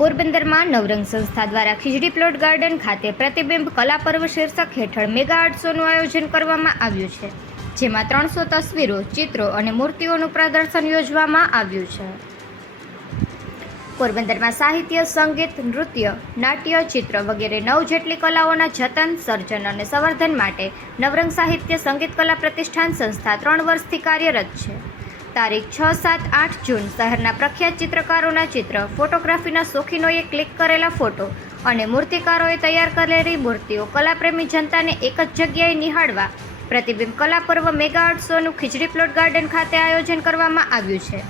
પોરબંદરમાં નવરંગ સંસ્થા દ્વારા ખીજડી પ્લોટ ગાર્ડન ખાતે પ્રતિબિંબ કલા પર્વ શીર્ષક હેઠળ મેગા આર્ટ શોનું આયોજન કરવામાં આવ્યું છે, જેમાં ત્રણસો તસવીરો, ચિત્રો અને મૂર્તિઓનું પ્રદર્શન યોજવામાં આવ્યું છે. પોરબંદરમાં સાહિત્ય, સંગીત, નૃત્ય, નાટ્ય, ચિત્ર વગેરે નવ જેટલી કલાઓના જતન, સર્જન અને સંવર્ધન માટે નવરંગ સાહિત્ય સંગીત કલા પ્રતિષ્ઠાન સંસ્થા ત્રણ વર્ષથી કાર્યરત છે. તારીખ છ, સાત, આઠ જૂન શહેરના પ્રખ્યાત ચિત્રકારોના ચિત્ર, ફોટોગ્રાફીના શોખીનોએ ક્લિક કરેલા ફોટો અને મૂર્તિકારોએ તૈયાર કરેલી મૂર્તિઓ કલાપ્રેમી જનતાને એક જ જગ્યાએ નિહાળવા પ્રતિબિંબ કલા પર્વ મેગા આર્ટ શોનું ખીચડી પ્લોટ ગાર્ડન ખાતે આયોજન કરવામાં આવ્યું છે.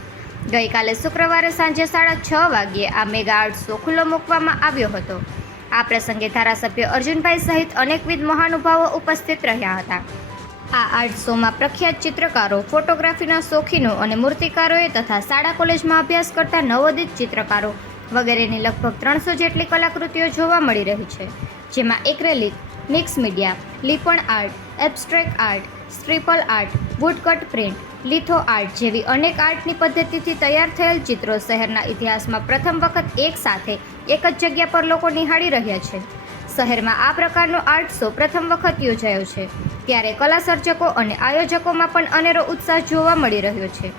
ગઈકાલે શુક્રવારે સાંજે સાડા છ વાગ્યે આ મેગા આર્ટ શો ખુલ્લો મૂકવામાં આવ્યો હતો. આ પ્રસંગે ધારાસભ્ય અર્જુનભાઈ સહિત અનેકવિધ મહાનુભાવો ઉપસ્થિત રહ્યા હતા. આ આર્ટ શોમાં પ્રખ્યાત ચિત્રકારો, ફોટોગ્રાફીના શોખીનો અને મૂર્તિકારોએ તથા શાળા કોલેજમાં અભ્યાસ કરતા નવોદિત ચિત્રકારો વગેરેની લગભગ ત્રણસો જેટલી કલાકૃતિઓ જોવા મળી રહી છે, જેમાં acrylic, mix media, લીપણ art abstract art, stipple art, woodcut print, litho art જેવી અનેક આર્ટની પદ્ધતિથી તૈયાર થયેલ ચિત્રો શહેરના ઇતિહાસમાં પ્રથમ વખત એક સાથે એક જ જગ્યા પર લોકો નિહાળી રહ્યા છે. શહેરમાં આ પ્રકારનો આર્ટ શો પ્રથમ વખત યોજાયો છે, ત્યારે કલા સર્જકો અને આયોજકોમાં પણ અનેરો ઉત્સાહ જોવા મળી રહ્યો છે.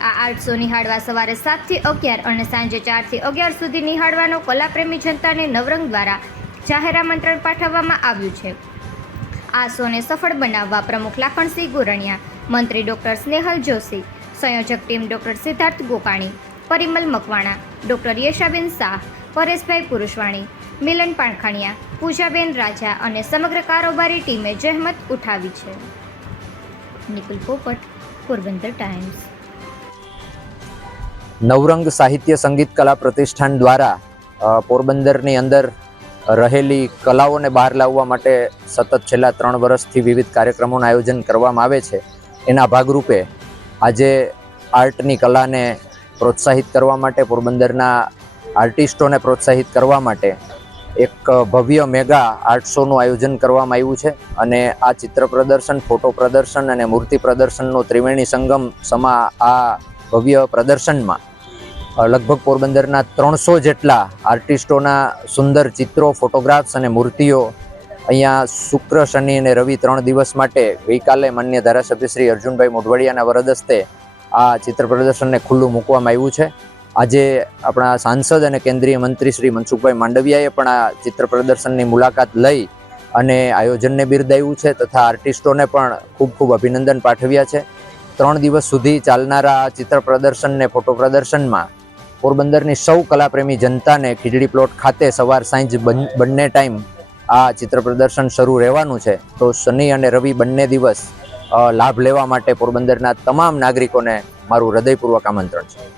આ આર્ટ શો નિહાળવા સવારે સાતથી અગિયાર અને સાંજે ચારથી અગિયાર સુધી નિહાળવાનો કલાપ્રેમી જનતાને નવરંગ દ્વારા જાહેર આમંત્રણ પાઠવવામાં આવ્યું છે. આ શોને સફળ બનાવવા પ્રમુખ લાખણસિંહ ગુરણિયા, મંત્રી ડૉક્ટર સ્નેહલ જોશી, સંયોજક team doctor Siddharth Gokani Parimal Makwana, doctor Yashaben Shah, Pareshbhai Purushvani Milan Pankhaniya, Poojaben Raja અને સમગ્ર કારોબારી ટીમે જહેમત ઉઠાવી છે. નિકુલ પોપટ, પોરબંદર ટાઈમ્સ. નવરંગ સાહિત્ય સંગીત કલા પ્રતિષ્ઠાન દ્વારા પોરબંદરની અંદર રહેલી કલાઓને બહાર લાવવા માટે સતત છેલ્લા ત્રણ વર્ષથી વિવિધ કાર્યક્રમોનું આયોજન કરવામાં આવે છે. એના ભાગરૂપે આજે આર્ટની કલાને પ્રોત્સાહિત કરવા માટે, પોરબંદરના આર્ટિસ્ટોને પ્રોત્સાહિત કરવા માટે એક ભવ્ય મેગા આર્ટ શોનું આયોજન કરવામાં આવ્યું છે અને આ ચિત્ર પ્રદર્શન, ફોટો પ્રદર્શન અને મૂર્તિ પ્રદર્શનનો ત્રિવેણી સંગમ સમા આ ભવ્ય પ્રદર્શનમાં લગભગ પોરબંદરના ત્રણસો જેટલા આર્ટિસ્ટોના સુંદર ચિત્રો, ફોટોગ્રાફ્સ અને મૂર્તિઓ અહીંયા શુક્ર, શનિ અને રવિ ત્રણ દિવસ માટે ગઈકાલે માન્ય ધારાસભ્ય શ્રી અર્જુનભાઈ મોઢવાડિયાના વરદ હસ્તે આ ચિત્ર પ્રદર્શનને ખુલ્લું મૂકવામાં આવ્યું છે. આજે આપણા સાંસદ અને કેન્દ્રીય મંત્રી શ્રી મનસુખભાઈ માંડવિયાએ પણ આ ચિત્ર પ્રદર્શનની મુલાકાત લઈ અને આયોજનને બિરદાવ્યું છે તથા આર્ટિસ્ટોને પણ ખૂબ ખૂબ અભિનંદન પાઠવ્યા છે. ત્રણ દિવસ સુધી ચાલનારા આ ચિત્ર પ્રદર્શન ને ફોટો પ્રદર્શનમાં પોરબંદરની સૌ કલાપ્રેમી જનતાને ખીજડી પ્લોટ ખાતે સવાર સાંજ બંને ટાઈમ આ ચિત્ર પ્રદર્શન શરૂ રહેવાનું છે. તો શનિ અને રવિ બંને દિવસ લાભ લેવા માટે પોરબંદરના તમામ નાગરિકોને મારું હૃદયપૂર્વક આમંત્રણ છે.